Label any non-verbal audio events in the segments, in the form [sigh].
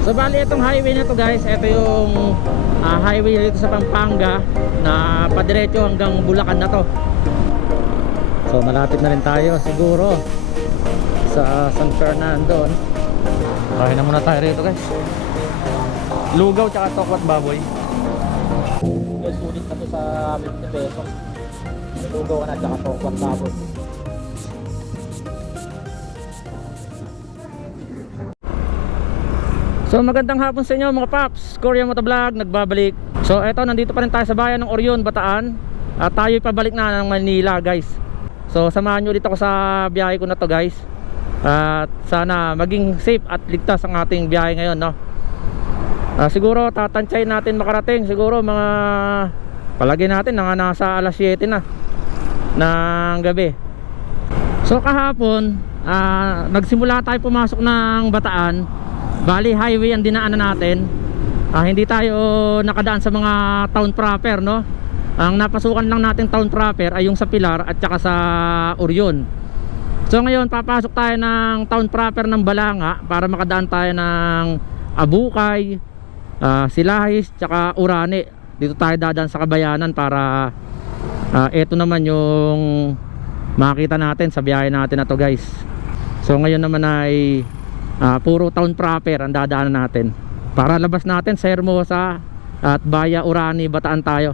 So bali itong highway na to guys, ito yung ah, highway dito sa Pampanga na padiretso hanggang Bulacan na to. So malapit na rin tayo siguro sa San Fernando. Kain na muna tayo rito guys. Lugaw tsaka tokwat baboy. Guys, sulit na to sa 50 pesos. Lugaw na tsaka tokwat baboy. So magandang hapon sa inyo mga paps. Korea Motovlog nagbabalik. So eto nandito pa rin tayo sa bayan ng Orion, Bataan. At tayo pabalik na ng Manila guys. So samahan nyo ulit ako sa biyahe ko na to guys. At sana maging safe at ligtas ang ating biyahe ngayon no? Ah, Siguro tatansyahin natin makarating. Siguro mga palagi natin na nasa alas 7 na ng gabi. So kahapon ah, nagsimula tayo pumasok ng Bataan Bali highway ang dinaanan natin. Ah, Hindi tayo nakadaan sa mga town proper no? Ang napasukan lang natin town proper ay yung sa Pilar at saka sa Orion. So ngayon papasok tayo ng town proper ng Balanga Para makadaan tayo ng Abukay ah, Silahis tsaka Urane. Dito tayo dadaan sa Kabayanan para ah, Ito naman yung makita natin sa biyahe natin na to guys. So ngayon naman ay Ah, puro town proper ang dadaanan natin. Para labas natin sa Hermosa at Baya Urani Bataan tayo.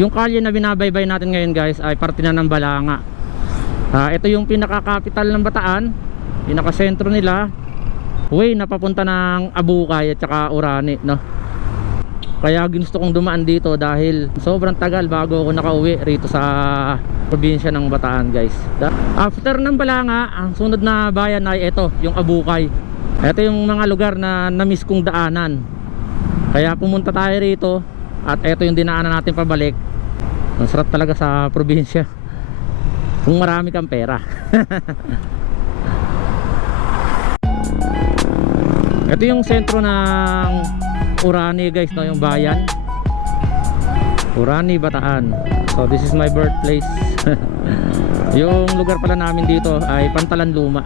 Yung kalye na binabaybay natin ngayon guys ay parte na ng Balanga. Ah, ito yung pinaka capital ng Bataan pinaka sentro nila. Way na papunta ng Abukay at saka Urani no kaya gusto kong dumaan dito dahil sobrang tagal bago ako nakauwi rito sa probinsya ng Bataan guys. After ng Balanga ang sunod na bayan ay ito yung Abukay. Ito yung mga lugar na namiss kong daanan. Kaya pumunta tayo rito at ito yung dinaanan natin pabalik. Ang sarap talaga sa probinsya. Kung marami kang pera. [laughs] Ito yung sentro ng Urani guys no yung bayan. Urani Bataan. So this is my birthplace. [laughs] Yung lugar pala namin dito ay Pantalan Luma.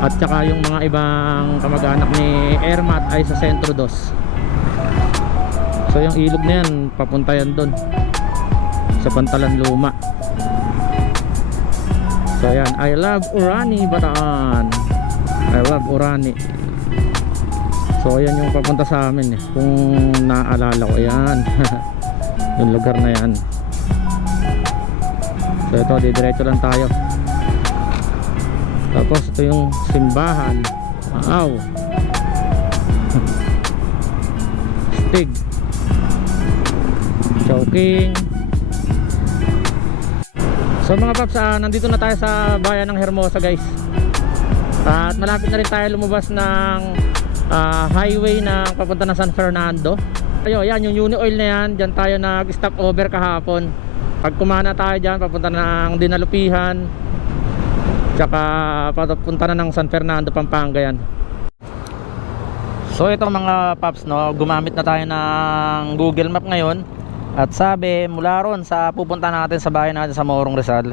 At saka yung mga ibang kamag-anak ni Ermat ay sa Sentro Dos. So yung ilog na yan papunta yan doon sa Pantalan Luma. So yan. I love Urani Bataan. I love Urani So ayan yung papunta sa amin eh. Kung naaalala ko yan. [laughs] yung lugar na yan. So ito, didiretso lang tayo. Tapos ito yung simbahan. Wow. [laughs] Stig. Chowking. So mga paps, ah, nandito na tayo sa bayan ng Hermosa guys. At malapit na rin tayo lumabas ng ah, highway na papunta na San Fernando. Ayo, yan yung uni oil na yan. Diyan tayo nag-stop over kahapon. Pag kumana tayo diyan, papunta na ng Dinalupihan. Tsaka papunta na ng San Fernando, Pampanga yan. So itong mga paps no, gumamit na tayo ng Google Map ngayon. At sabi mula ron sa pupunta natin sa bahay natin sa Morong Rizal,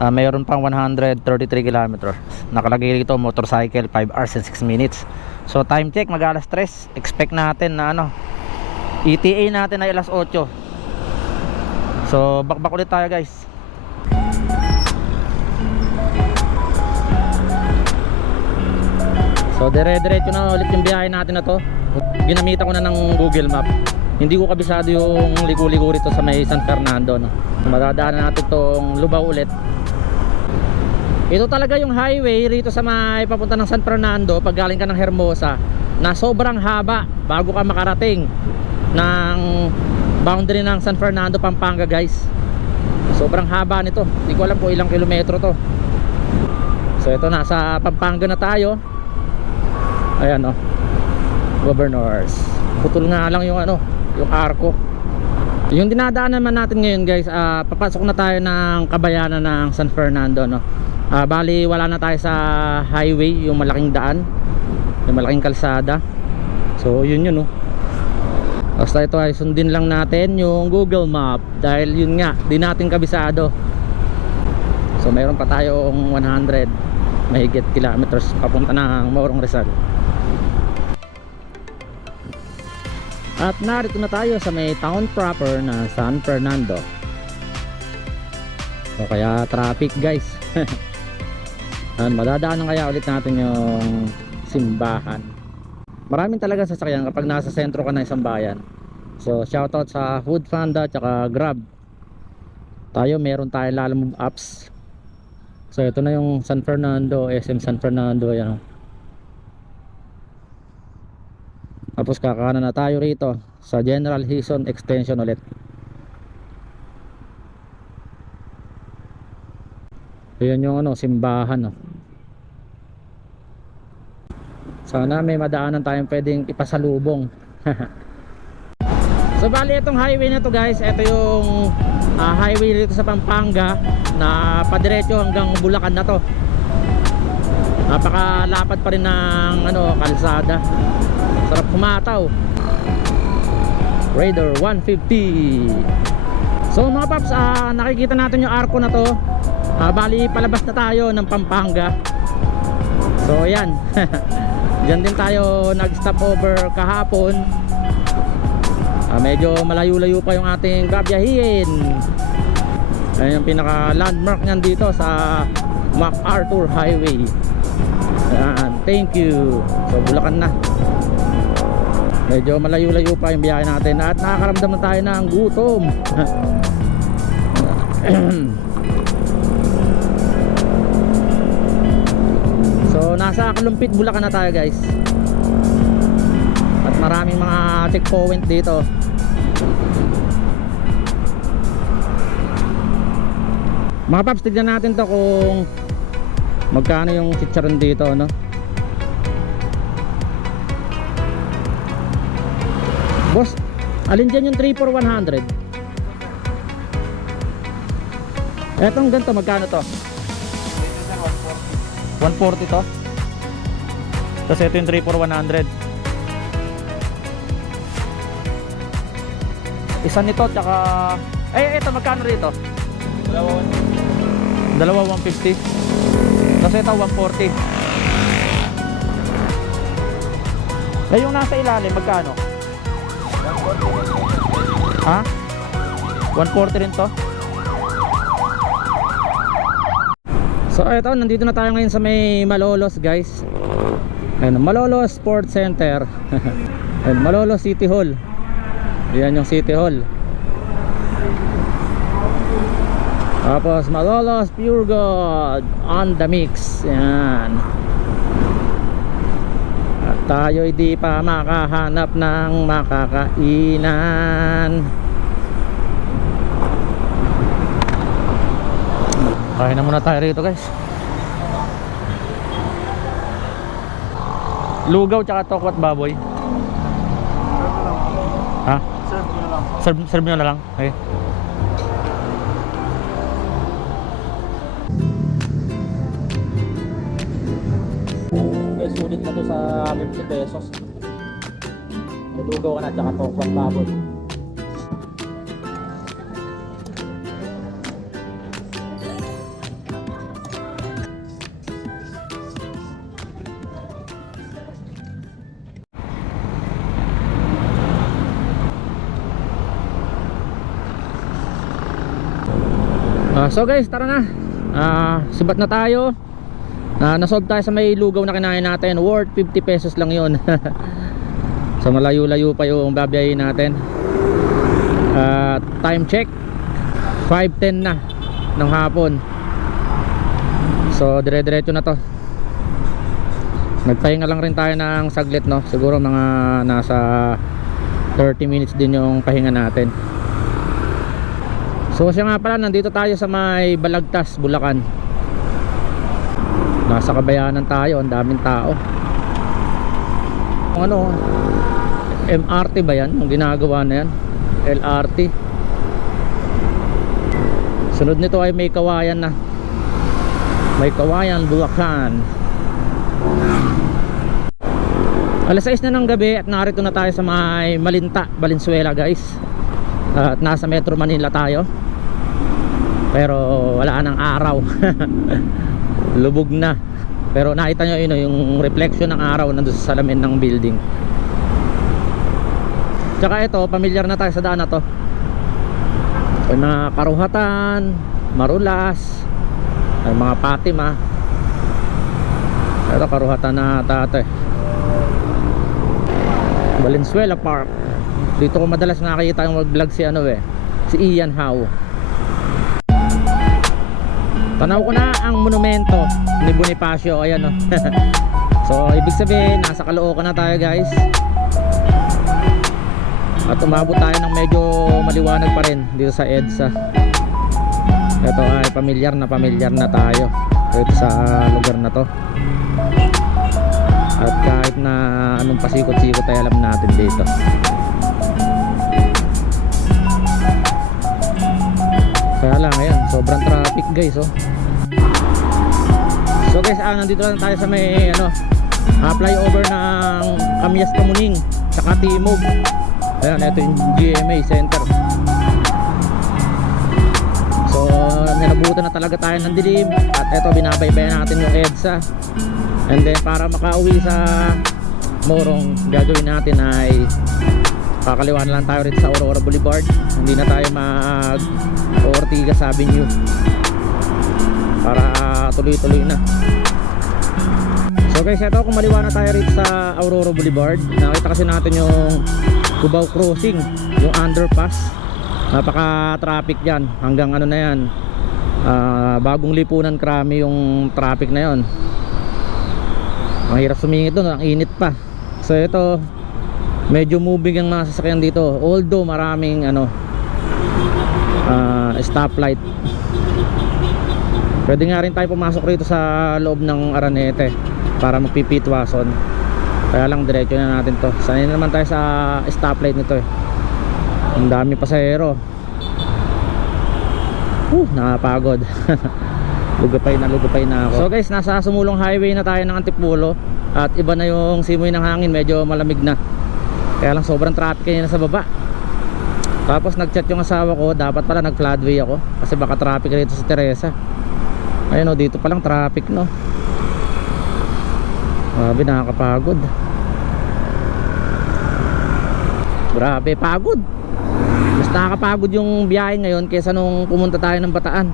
ah, mayroon pang 133 kilometers. Nakalagay dito motorcycle 5 hours and 6 minutes. So time check mag alas 3. Expect natin na ano ETA natin ay alas 8. So bakbak ulit tayo guys. So dire-diretso na ulit yung biyahe natin na to. Ginamitan ko na ng Google Map. Hindi ko kabisado yung ligo-ligo rito sa may San Fernando no. Madadaanan natin tong Lubao ulit. Ito talaga yung highway rito sa may papunta ng San Fernando pag galing ka ng Hermosa na sobrang haba bago ka makarating ng boundary ng San Fernando, Pampanga guys. Sobrang haba nito. Hindi ko alam kung ilang kilometro to. So ito na sa Pampanga na tayo. Ayan oh. Governors. Putol nga lang yung ano, yung arko. Yung dinadaan naman natin ngayon guys, ah, papasok na tayo ng kabayanan ng San Fernando no. Ah, bali wala na tayo sa highway, yung malaking daan, yung malaking kalsada. So yun yun no. Basta ito ay sundin lang natin yung Google Map dahil yun nga, di natin kabisado. So mayroon pa tayong 100 mahigit kilometers papunta ng Morong Rizal. At narito na tayo sa may town proper na San Fernando. So kaya traffic guys. [laughs] Ayan, madadaanan kaya ulit natin yung simbahan. Maraming talaga sasakyan kapag nasa sentro ka ng isang bayan. So shoutout sa Food Panda at Grab. Tayo meron tayo lalamove apps. So ito na yung San Fernando, SM San Fernando yan. oh. Tapos kakanan na tayo rito sa General Hison Extension ulit. Ayan yung ano, simbahan oh. Sana may madaanan tayong pwedeng ipasalubong. [laughs] so bali itong highway na to guys, ito yung ah, highway dito sa Pampanga na padiretso hanggang Bulacan na to. Napakalapad pa rin ng ano, kalsada. Sarap kumataw. Raider 150. So mga paps, ah, nakikita natin yung arko na to. Ah, bali palabas na tayo ng Pampanga. So ayan. [laughs] Diyan din tayo nag-stop over kahapon. Ah, medyo malayo-layo pa yung ating babiyahin. Ayan yung pinaka landmark niyan dito sa MacArthur Highway. Ayan, thank you. So Bulacan na. Medyo malayo-layo pa yung biyahe natin at nakakaramdam na tayo ng gutom. [laughs] nasa Kalumpit Bulacan na tayo guys. At maraming mga checkpoint dito. Mga paps, tignan natin to kung magkano yung chicharon dito, no? Boss, alin dyan yung 3 for 100? Etong ganito, magkano to? 140 to? Tapos ito yung 3 for 100 Isa nito, tsaka... Eh, ito, magkano rito? Dalawa 150 Tapos ito 140 Eh yung nasa ilalim magkano? Ha? 140 rin to? So eto nandito na tayo ngayon sa may Malolos guys Ayan, Malolos Sports Center [laughs] Ayan, Malolos City Hall Yan yung City Hall Tapos Malolos Pure Gold on the mix. Yan. At tayo hindi pa makahanap ng makakainan. Kain na muna tayo rito guys. Lugaw tsaka tokwat baboy. Ha? Serve, serve nyo na lang. Okay. Okay, sulit na to sa 50 pesos. Lugaw ka na tsaka tokwat baboy. Ah, so guys, tara na. Ah, subat na tayo. Ah, nasolve tayo sa may lugaw na kinain natin. Worth 50 pesos lang 'yon. [laughs] so malayo-layo pa yung babiyahin natin. Ah, time check 5:10 na ng hapon. So dire-diretso na 'to. Nagpahinga lang rin tayo ng saglit no. Siguro mga nasa 30 minutes din yung pahinga natin. So siya nga pala nandito tayo sa may Balagtas, Bulacan. Nasa kabayanan tayo, ang daming tao. Ano, MRT ba yan? Yung ginagawa na yan? LRT. Sunod nito ay may kawayan na. May kawayan, Bulacan. Alas 6 na ng gabi at narito na tayo sa may Malinta, Valenzuela guys. At nasa Metro Manila tayo pero wala nang araw [laughs] lubog na pero nakita nyo yun, oh, yung reflection ng araw nandun sa salamin ng building Tsaka ito, pamilyar na tayo sa daan na to. May mga karuhatan, marulas, may mga patim. Ito karuhatan na tate. Valenzuela Park. Dito ko madalas nakikita yung mag-vlog si ano eh, si Ian Howe. Tanaw ko na ang monumento ni Bonifacio, ayan oh. [laughs] so, ibig sabihin, nasa Caloocan na tayo guys. At umabot tayo ng medyo maliwanag pa rin dito sa EDSA. Ito ay pamilyar na pamilyar na tayo dito sa lugar na to. At kahit na anong pasikot-sikot ay alam natin dito. Kaya lang ayan, sobrang traffic guys oh. So guys, ah, nandito lang tayo sa may ano, ah, flyover ng Kamyas Kamuning saka Timog. Ayan, ito yung GMA Center. So, minabutan na talaga tayo ng dilim at ito binabaybayan natin yung EDSA. And then para makauwi sa Morong, gagawin natin ay kakaliwan lang tayo rito sa Aurora Boulevard. Hindi na tayo mag Ortigas Avenue para ah, tuloy-tuloy na. So guys, ito kung maliwa na tayo rito sa Aurora Boulevard. Nakita kasi natin yung Cubao Crossing, yung underpass. Napaka-traffic diyan. Hanggang ano na 'yan. ah, bagong lipunan krami yung traffic na 'yon. Mahirap sumingit doon, ang init pa. So ito, medyo moving ang mga sasakyan dito. Although maraming ano ah, stoplight. Pwede nga rin tayo pumasok rito sa loob ng Aranete para magpipitwason. Kaya lang diretso na natin to. Sanay na naman tayo sa stoplight nito eh. Ang dami pasahero. Uh, nakapagod. [laughs] lugupay na lugupay na ako. So guys, nasa sumulong highway na tayo ng Antipulo at iba na yung simoy ng hangin, medyo malamig na. Kaya lang sobrang traffic kanina sa baba. Tapos nag-chat yung asawa ko, dapat pala nag-floodway ako kasi baka traffic rito sa Teresa. Ayun o, dito pa lang traffic no. Grabe, nakakapagod. Grabe, pagod. Mas nakakapagod yung biyahe ngayon kaysa nung pumunta tayo ng Bataan.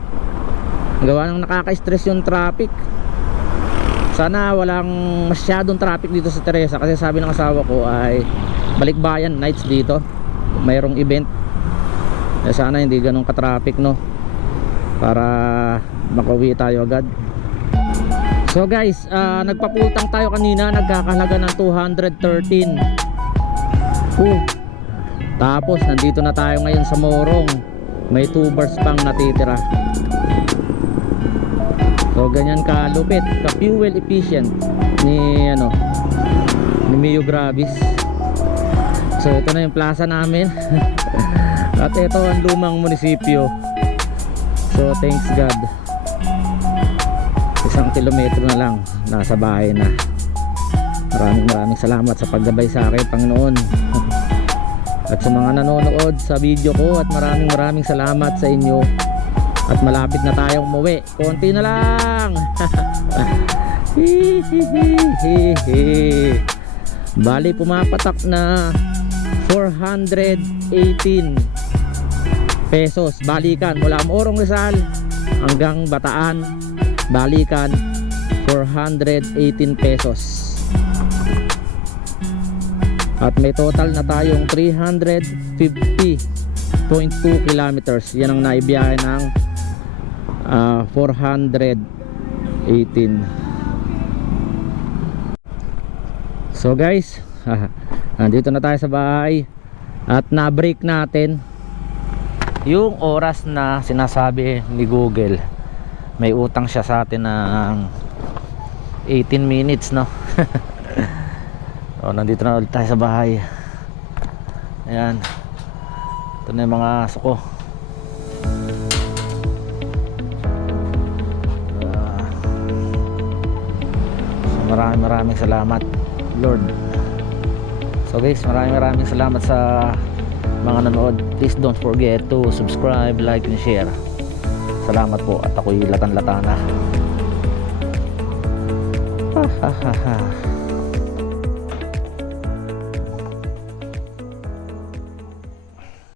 Gawa ng nakaka-stress yung traffic. Sana walang masyadong traffic dito sa Teresa kasi sabi ng asawa ko ay balikbayan nights dito. Mayroong event. Eh, sana hindi ganun ka-traffic no. Para makauwi tayo agad. So guys, ah, nagpaputang tayo kanina, nagkakahalaga ng 213. Uh, tapos nandito na tayo ngayon sa Morong. May 2 bars pang natitira. So ganyan ka lupit, ka fuel efficient ni ano ni Mio Gravis. So ito na yung plaza namin. [laughs] At ito ang lumang munisipyo. So thanks God. Isang kilometro na lang nasa bahay na. Maraming maraming salamat sa paggabay sa akin, Panginoon. [laughs] At sa mga nanonood sa video ko at maraming maraming salamat sa inyo. At malapit na tayong umuwi. Konti na lang. [laughs] Bali pumapatak na 418 pesos. Balikan mula Morong Rizal hanggang Bataan. Balikan 418 pesos. At may total na tayong 350.2 kilometers. Yan ang naibiyahe ng ah, 418 so guys [laughs] nandito na tayo sa bahay at na-break natin yung oras na sinasabi ni Google may utang siya sa atin ng 18 minutes no? [laughs] So nandito na ulit tayo sa bahay. Ayan. Ito na yung mga suko Ah. so maraming maraming salamat Lord. So guys maraming maraming salamat sa mga nanood please don't forget to subscribe, like, and share. Salamat po at ako'y latan-lata na ha ha ha ha